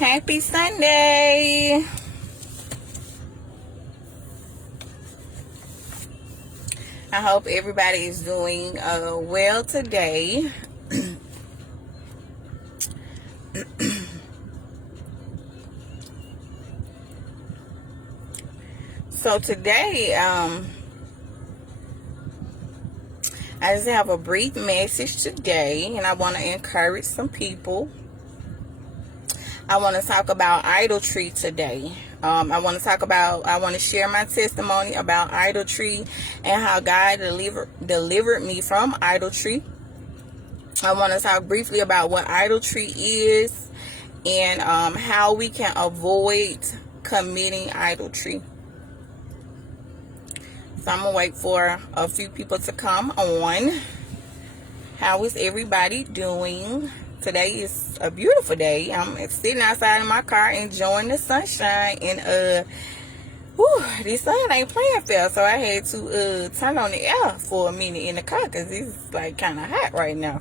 Happy Sunday. I hope everybody is doing well today. So today, I just have a brief message today, and I want to encourage some people. I want to talk about idolatry today. I want to share my testimony about idolatry and how God delivered me from idolatry. I want to talk briefly about what idolatry is and how we can avoid committing idolatry. So I'm going to wait for a few people to come on. How is everybody doing? Today is a beautiful day. I'm sitting outside in my car enjoying the sunshine, and this sun ain't playing fair, so I had to turn on the air for a minute in the car because it's like kind of hot right now.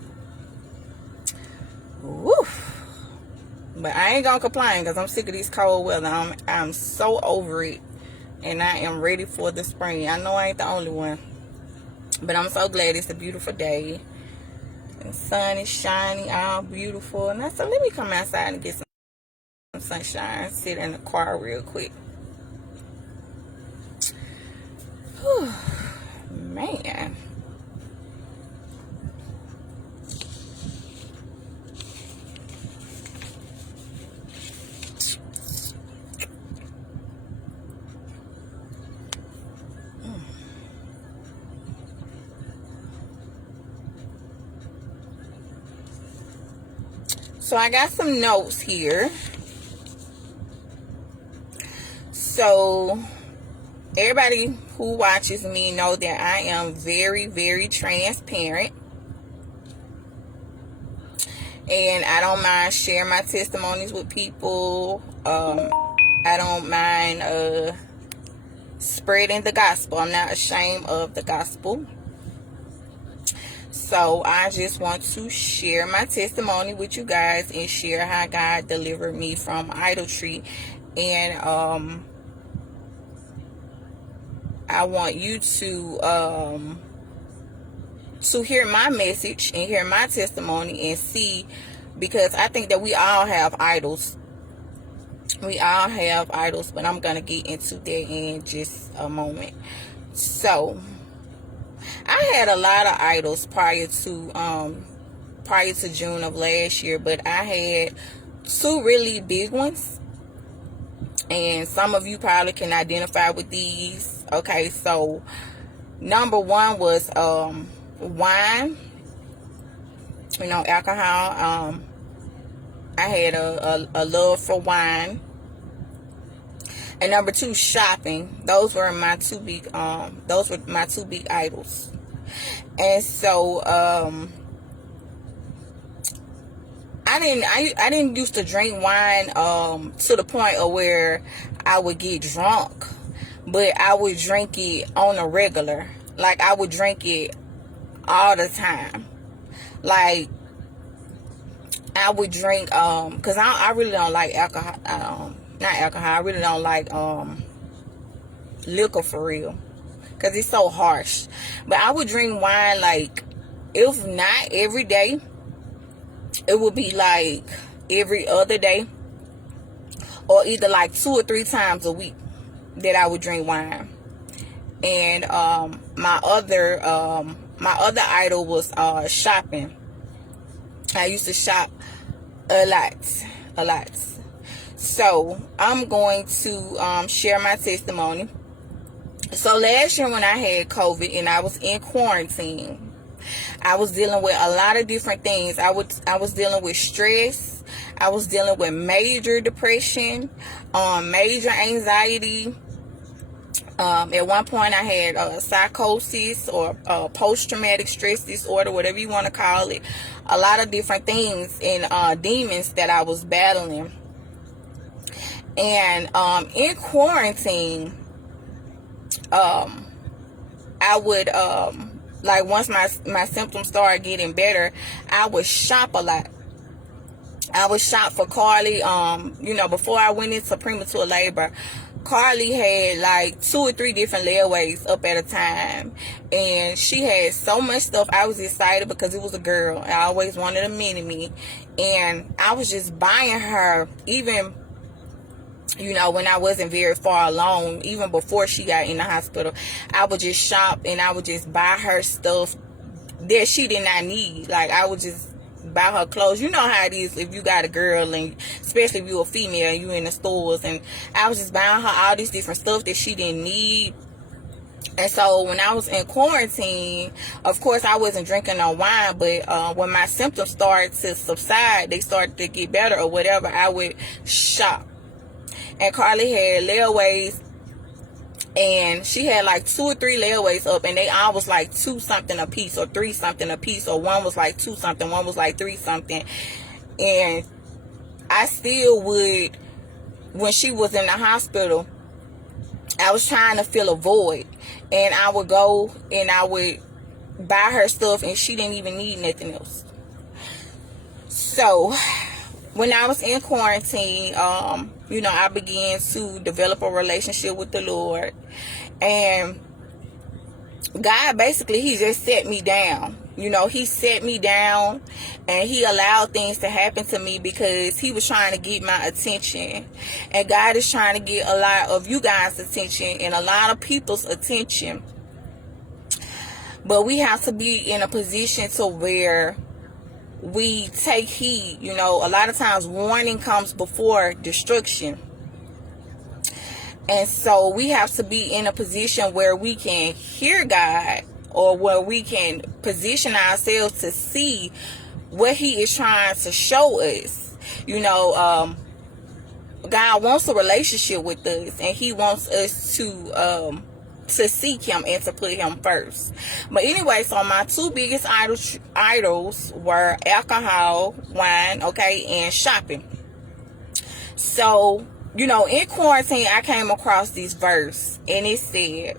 Woo. But I ain't gonna complain because I'm sick of this cold weather. I'm so over it, and I am ready for the spring. I know I ain't the only one, but I'm so glad it's a beautiful day. The sun is shining, all beautiful. And I said, let me come outside and get some sunshine. Sit in the car real quick. Whew, man. So I got some notes here. So everybody who watches me know that I am very, very transparent. And I don't mind sharing my testimonies with people. I don't mind spreading the gospel. I'm not ashamed of the gospel. So I just want to share my testimony with you guys and share how God delivered me from idolatry. And I want you to hear my message and hear my testimony and see, because I think that we all have idols. We all have idols, but I'm going to get into that in just a moment. So I had a lot of idols prior to June of last year, but I had two really big ones, and some of you probably can identify with these. Okay, so number one was wine, alcohol. I had a love for wine. And number two, shopping. Those were my two big idols. And so I didn't used to drink wine to the point of where I would get drunk, but I would drink it on a regular. Like, I would drink it all the time. Like, I would drink because I really don't like alcohol. Not alcohol. I really don't like liquor for real, because it's so harsh. But I would drink wine, like, if not every day, it would be like every other day, or either like 2 or 3 times a week that I would drink wine. And my other idol was shopping. I used to shop a lot. So I'm going to share my testimony. So last year when I had COVID and I was in quarantine, I was dealing with a lot of different things. I was dealing with stress. I was dealing with major depression, major anxiety. At one point I had psychosis or post-traumatic stress disorder, whatever you want to call it. A lot of different things and demons that I was battling. And in quarantine, I would like, once my symptoms started getting better, I would shop a lot. I was shocked for Carly. Before I went into premature labor, Carly had like 2 or 3 different layaways up at a time, and she had so much stuff. I was excited because it was a girl. I always wanted a mini-me, and I was just buying her, even when I wasn't very far along, even before she got in the hospital. I would just shop and I would just buy her stuff that she did not need. Like, I would just buy her clothes. You know how it is if you got a girl, and especially if you're a female and you in the stores. And I was just buying her all these different stuff that she didn't need. And so when I was in quarantine, of course I wasn't drinking no wine, but when my symptoms started to subside, they started to get better or whatever, I would shop. And Carly had layaways, and she had like 2 or 3 layaways up, and they all was like 2 something a piece, or 3 something a piece, or one was like 2 something, one was like 3 something. And I still would, when she was in the hospital, I was trying to fill a void, and I would go and I would buy her stuff, and she didn't even need nothing else. So when I was in quarantine, I began to develop a relationship with the Lord. And God basically, he just set me down. He set me down, and he allowed things to happen to me because he was trying to get my attention. And God is trying to get a lot of you guys' attention and a lot of people's attention. But we have to be in a position to where we take heed. A lot of times warning comes before destruction. And so we have to be in a position where we can hear God, or where we can position ourselves to see what he is trying to show us. God wants a relationship with us, and he wants us to seek him and to put him first. But anyway, so my 2 biggest idols were alcohol, wine, and shopping. So, in quarantine, I came across this verse, and it said,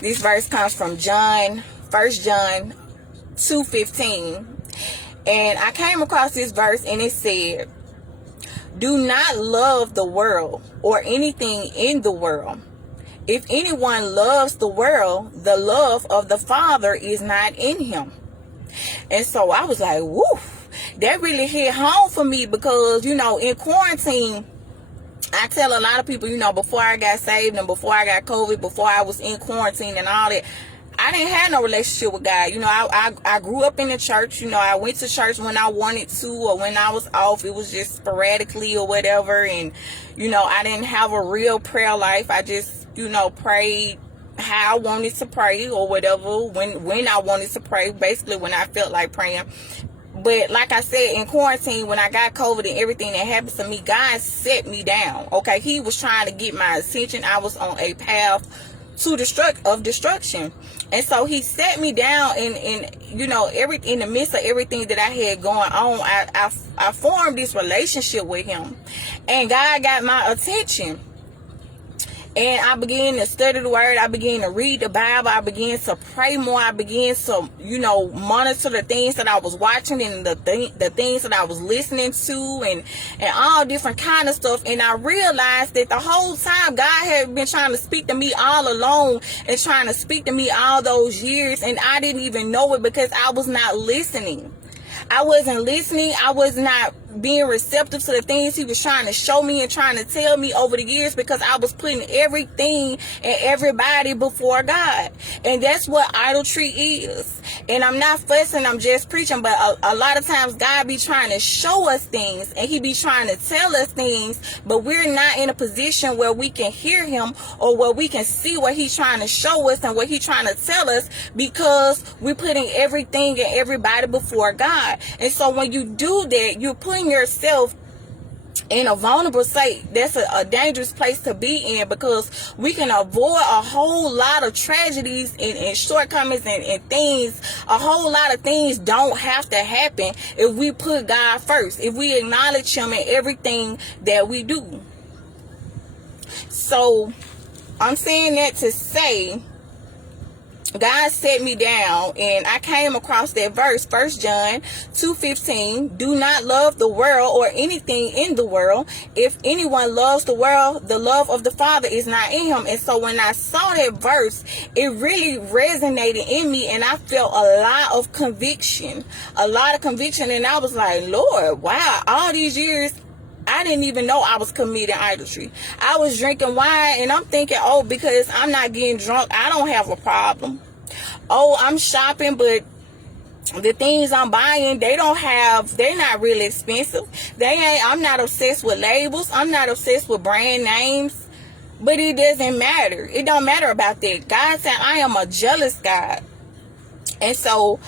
this verse comes from 1 John 2:15. And I came across this verse, and it said, do not love the world or anything in the world. If anyone loves the world, the love of the Father is not in him. And so I was like, woo, that really hit home for me, because, in quarantine, I tell a lot of people, before I got saved and before I got COVID, before I was in quarantine and all that, I didn't have no relationship with God. I grew up in the church. I went to church when I wanted to, or when I was off. It was just sporadically or whatever. And, I didn't have a real prayer life. I just, prayed how I wanted to pray, or whatever, when I wanted to pray, basically when I felt like praying. But like I said, in quarantine, when I got COVID and everything that happened to me, God set me down. Okay, he was trying to get my attention. I was on a path to destruction. And so he set me down, and in the midst of everything that I had going on, I formed this relationship with him, and God got my attention. And I began to study the word. I began to read the Bible. I began to pray more. I began to, monitor the things that I was watching, and the things that I was listening to, and all different kind of stuff. And I realized that the whole time God had been trying to speak to me all along, and trying to speak to me all those years. And I didn't even know it, because I was not listening. I wasn't listening. I was not being receptive to the things he was trying to show me and trying to tell me over the years, because I was putting everything and everybody before God. And that's what idolatry is. And I'm not fussing, I'm just preaching. But a lot of times God be trying to show us things, and he be trying to tell us things, but we're not in a position where we can hear him, or where we can see what he's trying to show us and what he's trying to tell us, because we're putting everything and everybody before God. And so when you do that, you're putting yourself in a vulnerable state. That's a dangerous place to be in, because we can avoid a whole lot of tragedies and shortcomings and things. A whole lot of things don't have to happen if we put God first, if we acknowledge him in everything that we do. So I'm saying that to say God set me down, and I came across that verse, 1 John 2:15. Do not love the world or anything in the world. If anyone loves the world, the love of the Father is not in him. And so when I saw that verse, it really resonated in me, and I felt a lot of conviction. And I was like, Lord, wow, all these years I didn't even know I was committing idolatry. I was drinking wine, and I'm thinking, oh, because I'm not getting drunk, I don't have a problem. Oh, I'm shopping, but the things I'm buying, they're not really expensive. I'm not obsessed with labels. I'm not obsessed with brand names. But it doesn't matter. It don't matter about that. God said, I am a jealous God. And so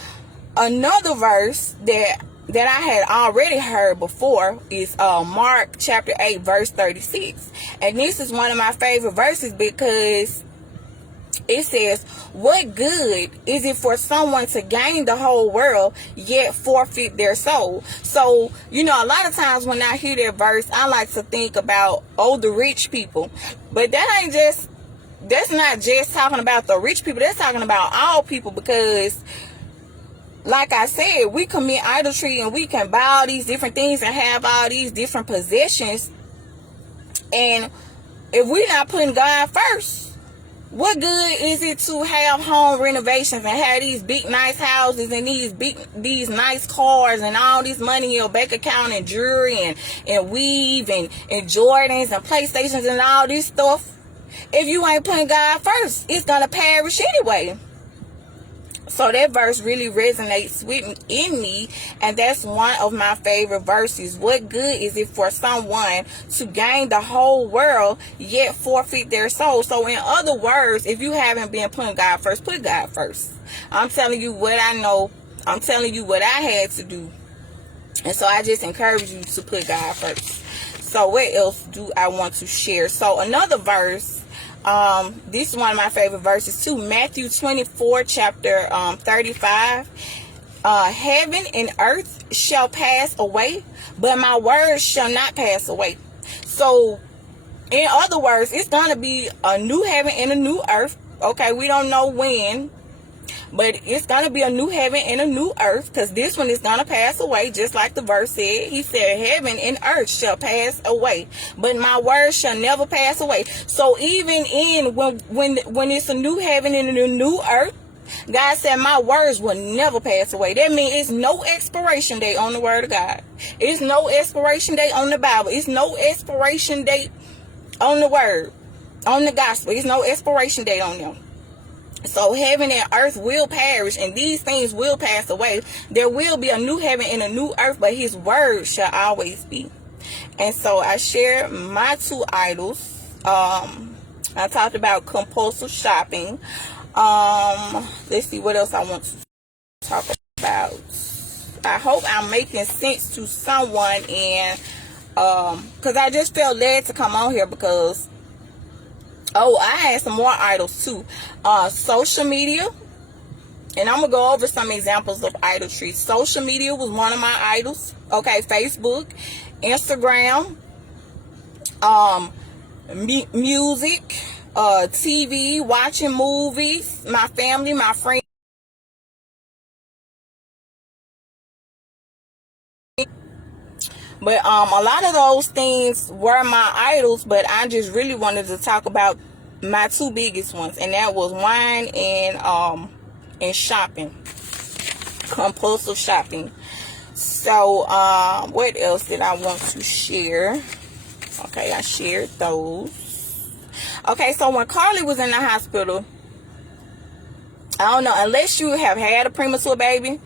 another verse that I had already heard before is Mark chapter 8 verse 36. And this is one of my favorite verses because it says, what good is it for someone to gain the whole world yet forfeit their soul? So, a lot of times when I hear that verse, I like to think about, the rich people. But that's not just talking about the rich people. That's talking about all people, because like I said, we commit idolatry and we can buy all these different things and have all these different possessions. And if we're not putting God first, what good is it to have home renovations and have these big nice houses and these nice cars and all this money in your bank account and jewelry and weave and Jordans and PlayStations and all this stuff? If you ain't putting God first, it's gonna perish anyway. So that verse really resonates in me, and that's one of my favorite verses. What good is it for someone to gain the whole world yet forfeit their soul? So in other words, if you haven't been putting God first, put God first. I'm telling you what I know. I'm telling you what I had to do. And so I just encourage you to put God first. So what else do I want to share? So another verse, this is one of my favorite verses too. Matthew 24 chapter 35. Heaven and earth shall pass away, but my words shall not pass away. So in other words, it's going to be a new heaven and a new earth. Okay, we don't know when, but it's going to be a new heaven and a new earth, because this one is going to pass away, just like the verse said. He said, heaven and earth shall pass away, but my words shall never pass away. So even in when it's a new heaven and a new earth, God said, my words will never pass away. That means it's no expiration date on the word of God. It's no expiration date on the Bible. It's no expiration date on the word, on the gospel. It's no expiration date on them. So heaven and earth will perish, and these things will pass away. There will be a new heaven and a new earth, but his word shall always be. And so I shared my two idols. I talked about compulsive shopping. Let's see what else I want to talk about. I hope I'm making sense to someone, and because I just felt led to come on here because I had some more idols too. Social media. And I'm going to go over some examples of idolatry. Social media was one of my idols. Okay, Facebook, Instagram, music, TV, watching movies, my family, my friends. But a lot of those things were my idols, but I just really wanted to talk about my two biggest ones, and that was wine and shopping, compulsive shopping. So what else did I want to share? Okay, I shared those. Okay, so when Carly was in the hospital, I don't know, unless you have had a premature baby,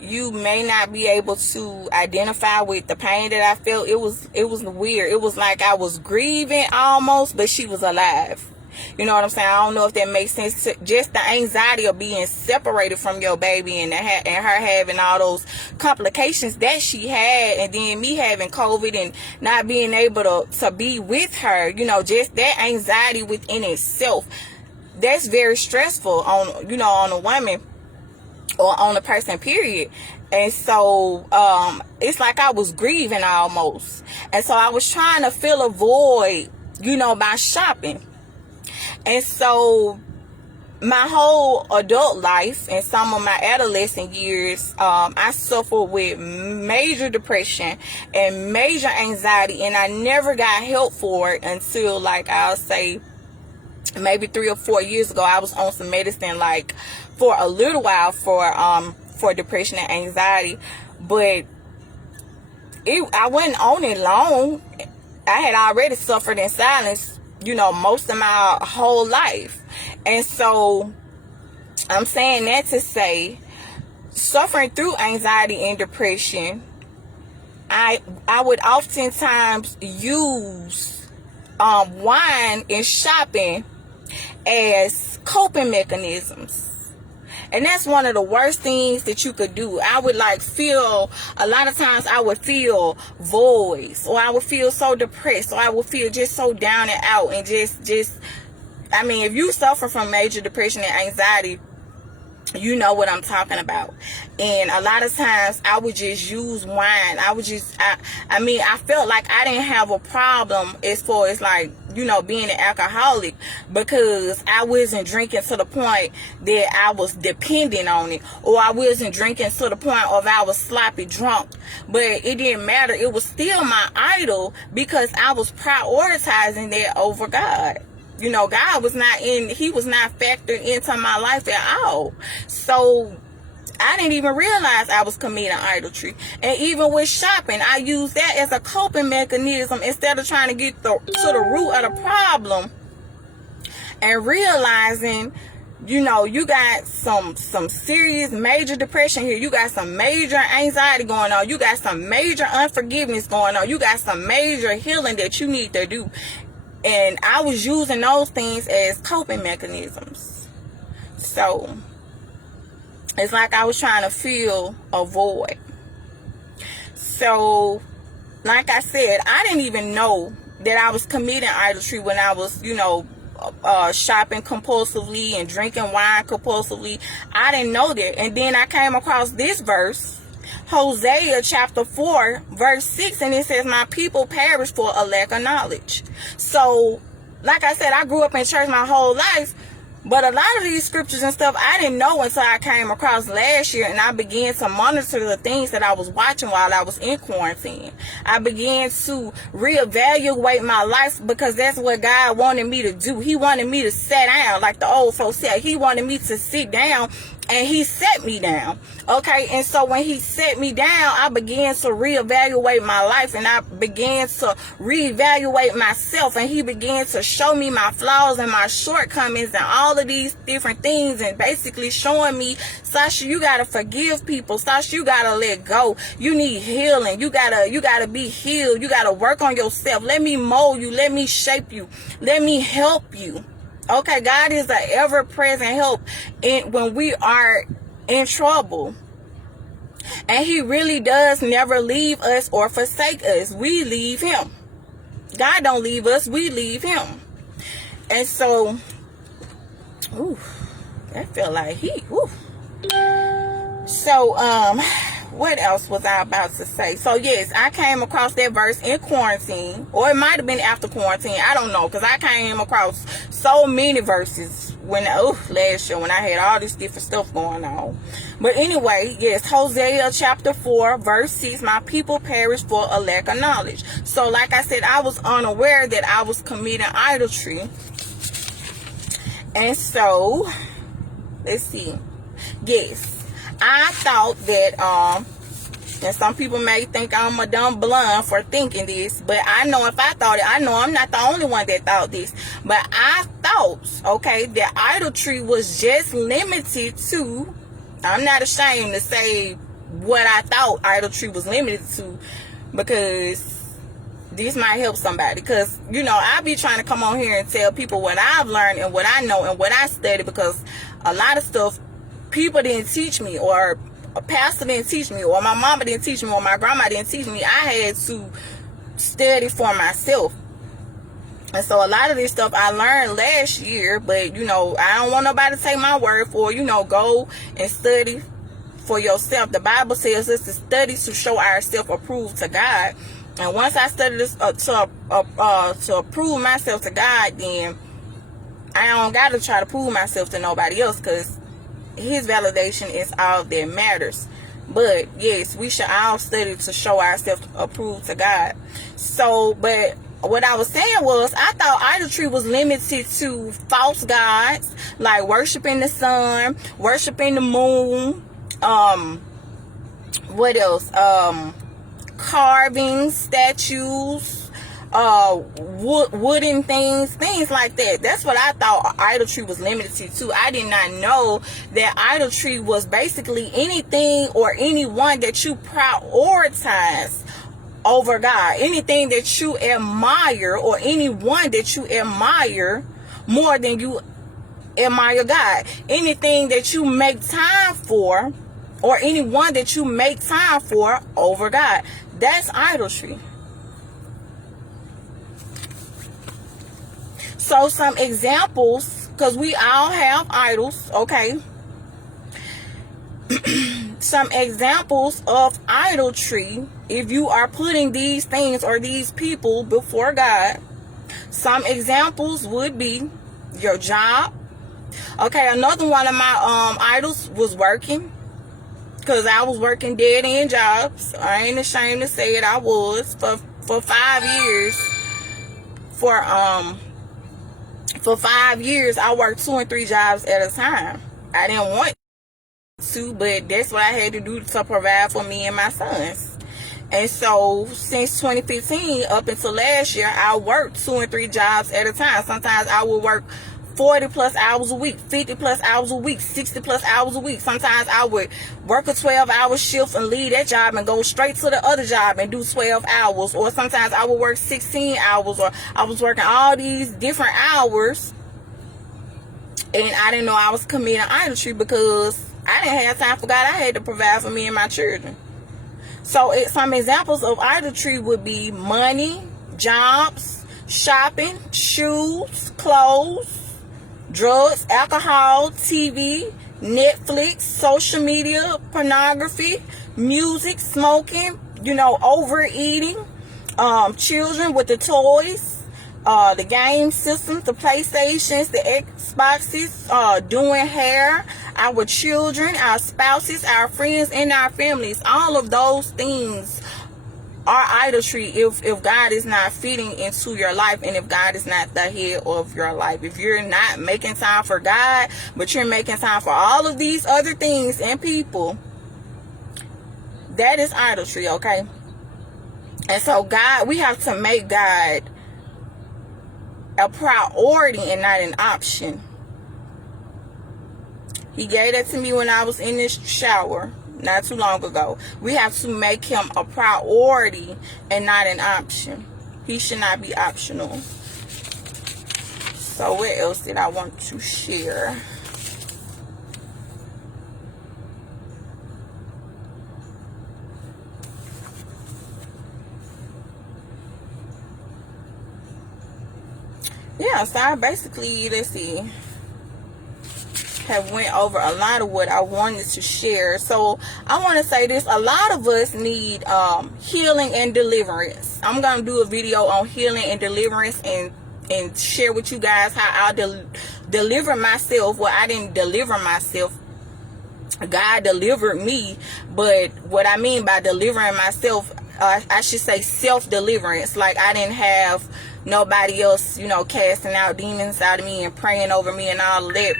you may not be able to identify with the pain that I felt. It was weird. It was like I was grieving almost, but she was alive. You know what I'm saying? I don't know if that makes sense. Just the anxiety of being separated from your baby and her having all those complications that she had, and then me having COVID and not being able to be with her. Just that anxiety within itself, that's very stressful on a woman or on a person, period. And so it's like I was grieving almost, and so I was trying to fill a void by shopping. And so my whole adult life and some of my adolescent years, I suffered with major depression and major anxiety, and I never got help for it until, like, I'll say maybe 3 or 4 years ago. I was on some medicine, like, for a little while for depression and anxiety, but I wasn't on it long. I had already suffered in silence, most of my whole life. And so I'm saying that to say, suffering through anxiety and depression, I would oftentimes use wine and shopping as coping mechanisms. And that's one of the worst things that you could do. I would a lot of times I would feel voids, or I would feel so depressed, or I would feel just so down and out, and if you suffer from major depression and anxiety, you know what I'm talking about. And a lot of times I would just use wine. I felt like I didn't have a problem as far as being an alcoholic, because I wasn't drinking to the point that I was dependent on it, or I wasn't drinking to the point of I was sloppy drunk. But it didn't matter. It was still my idol, because I was prioritizing that over God. God was he was not factored into my life at all. So I didn't even realize I was committing idolatry. And even with shopping, I used that as a coping mechanism instead of trying to get to the root of the problem and realizing, you got some serious major depression here. You got some major anxiety going on. You got some major unforgiveness going on. You got some major healing that you need to do. And I was using those things as coping mechanisms. So it's like I was trying to fill a void. So, like I said, I didn't even know that I was committing idolatry when I was, shopping compulsively and drinking wine compulsively. I didn't know that. And then I came across this verse, Hosea chapter 4 verse 6, and it says, my people perish for a lack of knowledge. So, like I said, I grew up in church my whole life, but a lot of these scriptures and stuff I didn't know until I came across last year, and I began to monitor the things that I was watching while I was in quarantine. I began to reevaluate my life, because that's what God wanted me to do. He wanted me to sit down, like the old folks said. He wanted me to sit down, and he set me down. Okay, and so when he set me down, I began to reevaluate my life, and I began to reevaluate myself, and he began to show me my flaws and my shortcomings and all of these different things, and basically showing me, Sasha, you gotta forgive people. Sasha, you gotta let go. You need healing. You gotta be healed. You gotta work on yourself. Let me mold you. Let me shape you. Let me help you. Okay, God is an ever-present help when we are in trouble. And he really does never leave us or forsake us. We leave him. God don't leave us. We leave him. And so, that felt like heat. So, what else was I about to say? So, yes, I came across that verse in quarantine, or it might have been after quarantine. I don't know, because I came across so many verses last year when I had all this different stuff going on. But anyway, yes, Hosea chapter 4, verse 6, my people perish for a lack of knowledge. So, like I said, I was unaware that I was committing idolatry. And so, let's see. Yes. I thought that, and some people may think I'm a dumb blonde for thinking this, but I know if I thought it, I know I'm not the only one that thought this. But I thought, okay, that idolatry was just limited to, I'm not ashamed to say what I thought idolatry was limited to, because this might help somebody. Because, I be trying to come on here and tell people what I've learned and what I know and what I studied, because a lot of stuff people didn't teach me, or a pastor didn't teach me, or my mama didn't teach me, or my grandma didn't teach me. I had to study for myself. And so a lot of this stuff I learned last year, but I don't want nobody to take my word for it. Go and study for yourself. The Bible says us to study to show ourselves approved to God. And once I studied this to approve myself to God, then I don't gotta try to prove myself to nobody else, because his validation is all that matters. But yes, we should all study to show ourselves approved to God. So, but what I was saying was, I thought idolatry was limited to false gods, like worshiping the sun, worshiping the moon, what else? Carving, statues, wooden things like that. That's what I thought idolatry was limited to. I did not know that idolatry was basically anything or anyone that you prioritize over God. Anything that you admire, or anyone that you admire more than you admire God. Anything that you make time for, or anyone that you make time for over God. That's idolatry. So some examples, because we all have idols, okay? Some examples of idolatry, if you are putting these things or these people before God. Some examples would be your job. Okay, another one of my idols was working. Because I was working dead-end jobs. I ain't ashamed to say it. I was for 5 years. For 5 years, I worked 2 and 3 jobs at a time. I didn't want to, but that's what I had to do to provide for me and my sons. And so since 2015 up until last year, I worked 2 and 3 jobs at a time. Sometimes I would work 40 plus hours a week, 50 plus hours a week, 60 plus hours a week. Sometimes I would work a 12-hour shift and leave that job and go straight to the other job and do 12 hours. Or sometimes I would work 16 hours, or I was working all these different hours, and I didn't know I was committing idolatry because I didn't have time for God. I had to provide for me and my children. So some examples of idolatry would be money, jobs, shopping, shoes, clothes, drugs, alcohol, TV, Netflix, social media, pornography, music, smoking, overeating, children with the toys, the game systems, the PlayStations, the Xboxes, doing hair, our children, our spouses, our friends, and our families. All of those things are idolatry if God is not fitting into your life, and if God is not the head of your life. If you're not making time for God, but you're making time for all of these other things and people, that is idolatry, okay? And so God, we have to make God a priority and not an option. He gave that to me when I was in this shower not too long ago. We have to make him a priority and not an option. He should not be optional. So what else did I want to share? Yeah, so I basically, let's see, have went over a lot of what I wanted to share. So I want to say this: a lot of us need healing and deliverance. I'm gonna do a video on healing and deliverance, and share with you guys how I deliver myself. Well, I didn't deliver myself, God delivered me. But what I mean by delivering myself, I should say self-deliverance. Like, I didn't have nobody else, casting out demons out of me and praying over me and all of that.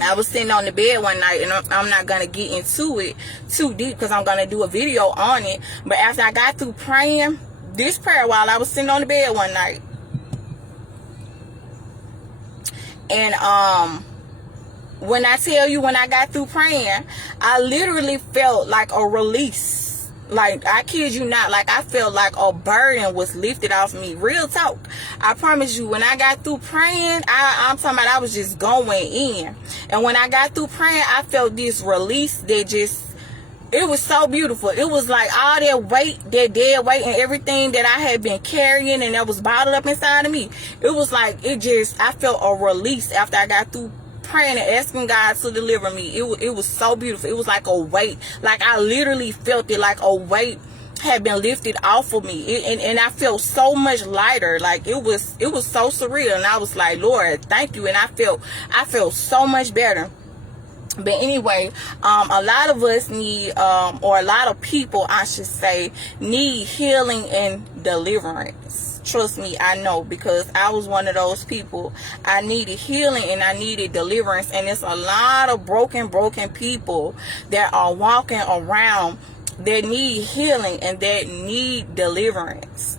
I was sitting on the bed one night, and I'm not going to get into it too deep because I'm going to do a video on it. But after I got through praying this prayer while I was sitting on the bed one night, and when I tell you, when I got through praying, I literally felt like a release. Like, I kid you not, like I felt like a burden was lifted off me. Real talk. I promise you, when I got through praying, I'm talking about I was just going in. And when I got through praying, I felt this release that just, it was so beautiful. It was like all that weight, that dead weight, and everything that I had been carrying and that was bottled up inside of me. It was like, I felt a release after I got through praying and asking God to deliver me. It was so beautiful. It was like a weight. Like, I literally felt it, like a weight had been lifted off of me, and I felt so much lighter. Like it was so surreal, and I was like, Lord, thank you. And I felt so much better. But anyway, a lot of us need, or a lot of people, I should say, need healing and deliverance. Trust me, I know, because I was one of those people. I needed healing and I needed deliverance. And it's a lot of broken people that are walking around that need healing and that need deliverance.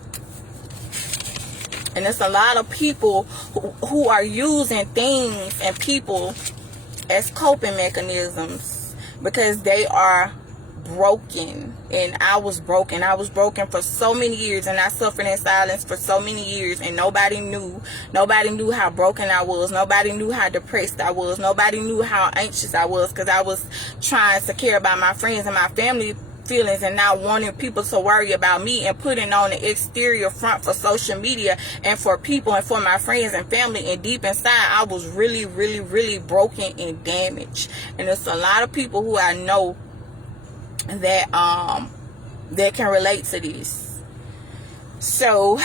And it's a lot of people who are using things and people as coping mechanisms because they are broken. And I was broken for so many years, and I suffered in silence for so many years, and nobody knew how broken I was. Nobody knew how depressed I was. Nobody knew how anxious I was, because I was trying to care about my friends and my family feelings and not wanting people to worry about me, and putting on the exterior front for social media and for people and for my friends and family. And deep inside, I was really broken and damaged. And there's a lot of people who I know that that can relate to this. So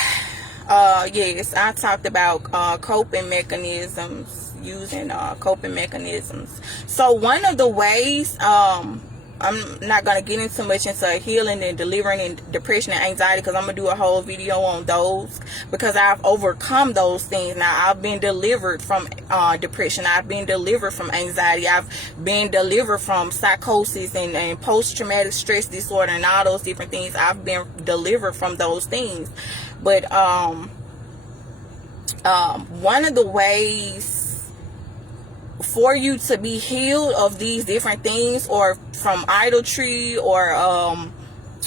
yes, I talked about coping mechanisms, using coping mechanisms. So one of the ways, I'm not going to get into much into healing and delivering and depression and anxiety, because I'm going to do a whole video on those, because I've overcome those things. Now, I've been delivered from depression. I've been delivered from anxiety. I've been delivered from psychosis and post-traumatic stress disorder and all those different things. I've been delivered from those things. But one of the ways for you to be healed of these different things, or from idolatry, or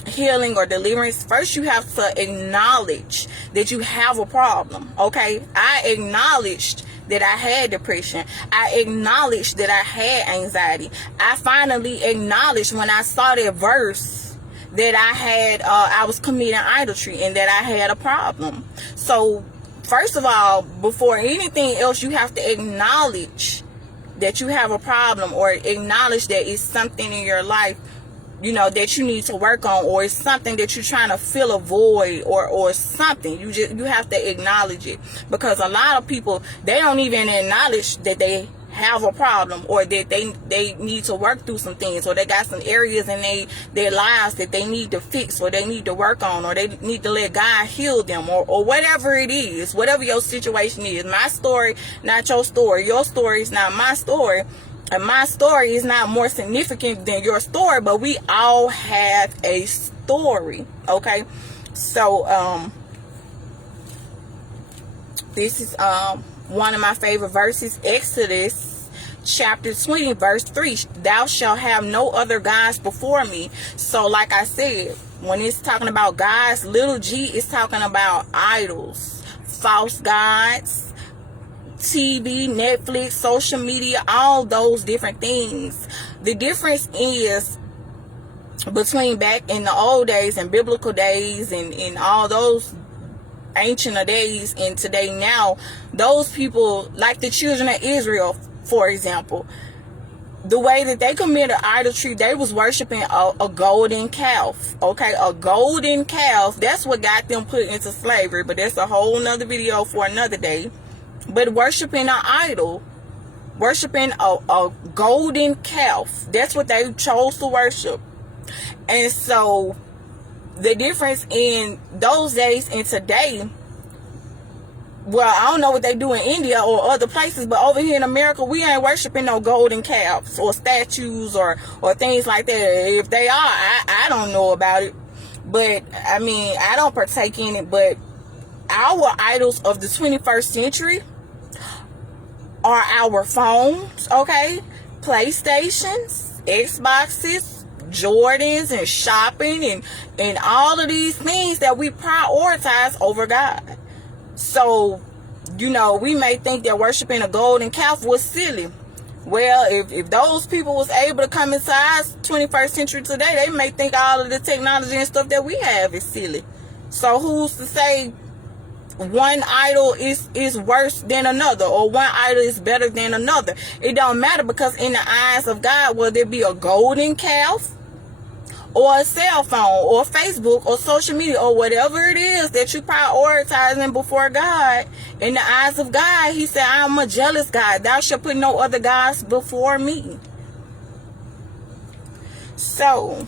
healing or deliverance, first you have to acknowledge that you have a problem. Okay, I acknowledged that I had depression. I acknowledged that I had anxiety. I finally acknowledged when I saw that verse that I was committing idolatry and that I had a problem. So first of all, before anything else, you have to acknowledge that you have a problem, or acknowledge that it's something in your life, you know, that you need to work on, or it's something that you're trying to fill a void, or something. You have to acknowledge it, because a lot of people, they don't even acknowledge that they have a problem, or that they need to work through some things, or they got some areas in their lives that they need to fix, or they need to work on, or they need to let God heal them, or whatever it is, whatever your situation is. My story, not your story. Your story is not my story, and my story is not more significant than your story, but we all have a story. Okay, so this is one of my favorite verses, Exodus chapter 20 verse 3. Thou shalt have no other gods before me. So like I said, when it's talking about gods, little g, it's talking about idols, false gods, TV, Netflix, social media, all those different things. The difference is between back in the old days and biblical days and all those ancient days and today. Now, those people, like the children of Israel, for example, the way that they committed idolatry, they was worshiping a golden calf. Okay, a golden calf. That's what got them put into slavery, but that's a whole nother video for another day. But worshiping an idol, worshiping a golden calf, that's what they chose to worship. And so the difference in those days and today, well, I don't know what they do in India or other places, but over here in America, we ain't worshiping no golden calves or statues or things like that. If they are, I don't know about it. But, I mean, I don't partake in it. But our idols of the 21st century are our phones, okay? PlayStations, Xboxes, Jordans, and shopping, and all of these things that we prioritize over God. So, you know, we may think that worshiping a golden calf was silly. Well, if those people was able to come inside 21st century today, they may think all of the technology and stuff that we have is silly. So who's to say one idol is worse than another, or one idol is better than another? It don't matter, because in the eyes of God, whether it be a golden calf or a cell phone or Facebook or social media or whatever it is that you prioritizing before God. In the eyes of God, he said, I'm a jealous God. Thou shalt put no other gods before me. So,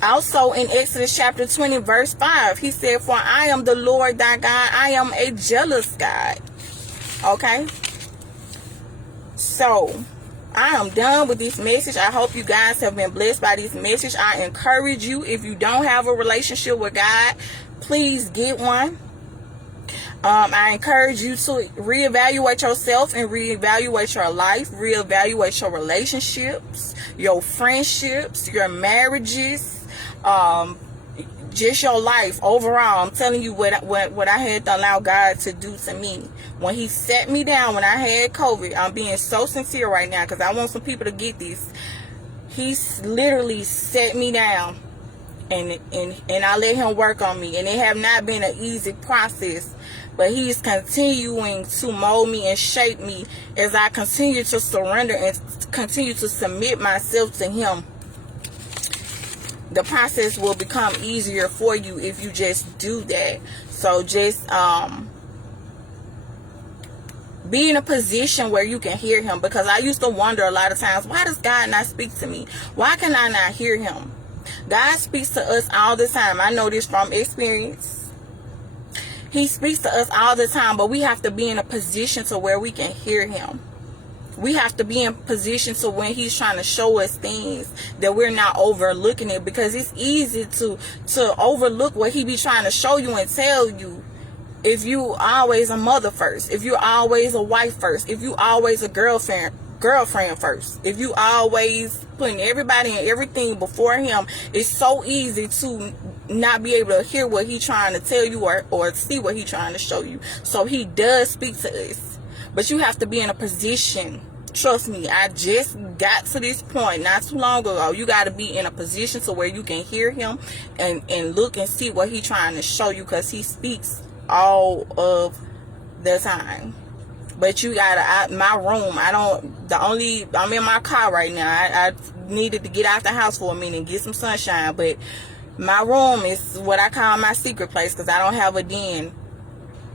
also in Exodus chapter 20 verse 5, he said, for I am the Lord thy God. I am a jealous God. Okay? So, I am done with this message. I hope you guys have been blessed by this message. I encourage you, if you don't have a relationship with God, please get one. I encourage you to reevaluate yourself and reevaluate your life, reevaluate your relationships, your friendships, your marriages, just your life overall. I'm telling you what I had to allow God to do to me. When he set me down, when I had COVID, I'm being so sincere right now because I want some people to get this. He literally set me down, and I let him work on me. And it have not been an easy process, but he's continuing to mold me and shape me as I continue to surrender and continue to submit myself to him. The process will become easier for you if you just do that. So just be in a position where you can hear him, because I used to wonder a lot of times, why does God not speak to me? Why can I not hear him? God speaks to us all the time. I know this from experience. He speaks to us all the time, but we have to be in a position to where we can hear him. We have to be in position to when he's trying to show us things that we're not overlooking it, because it's easy to overlook what he be trying to show you and tell you. If you always a mother first, if you're always a wife first, if you always a girlfriend first, if you always putting everybody and everything before him, it's so easy to not be able to hear what he's trying to tell you or see what he's trying to show you. So he does speak to us, but you have to be in a position. Trust me, I just got to this point not too long ago. You got to be in a position to where you can hear him and look and see what he's trying to show you, because he speaks all of the time. But you gotta, my room, I'm in my car right now. I needed to get out the house for a minute and get some sunshine. But my room is what I call my secret place, because I don't have a den.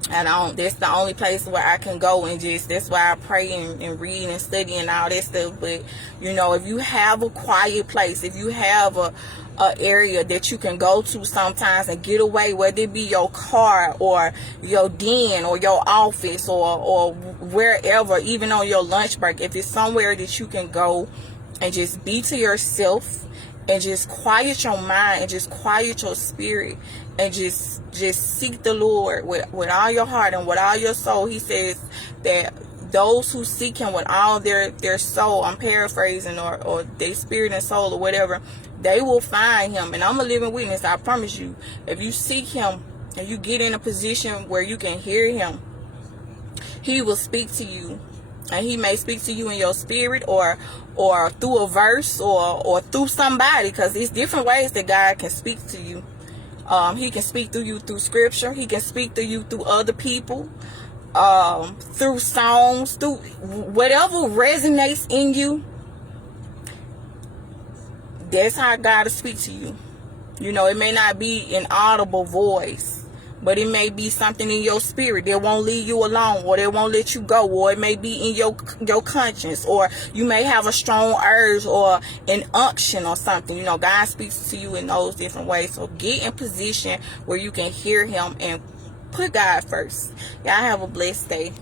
That's the only place where I can go and that's why I pray and read and study and all that stuff. But, if you have a quiet place, if you have a area that you can go to sometimes and get away, whether it be your car or your den or your office or wherever, even on your lunch break, if it's somewhere that you can go and just be to yourself and just quiet your mind and just quiet your spirit and just seek the Lord with all your heart and with all your soul. He says that those who seek him with all their soul, I'm paraphrasing, or their spirit and soul or whatever, they will find him. And I'm a living witness. I promise you, if you seek him and you get in a position where you can hear him, he will speak to you. And he may speak to you in your spirit or through a verse or through somebody, because it's different ways that God can speak to you. He can speak through you through scripture. He can speak to you through other people, through songs, through whatever resonates in you. That's how God will speak to you. It may not be an audible voice, but it may be something in your spirit that won't leave you alone, or they won't let you go, or it may be in your conscience, or you may have a strong urge or an unction or something. God speaks to you in those different ways. So get in position where you can hear him and put God first. Y'all have a blessed day.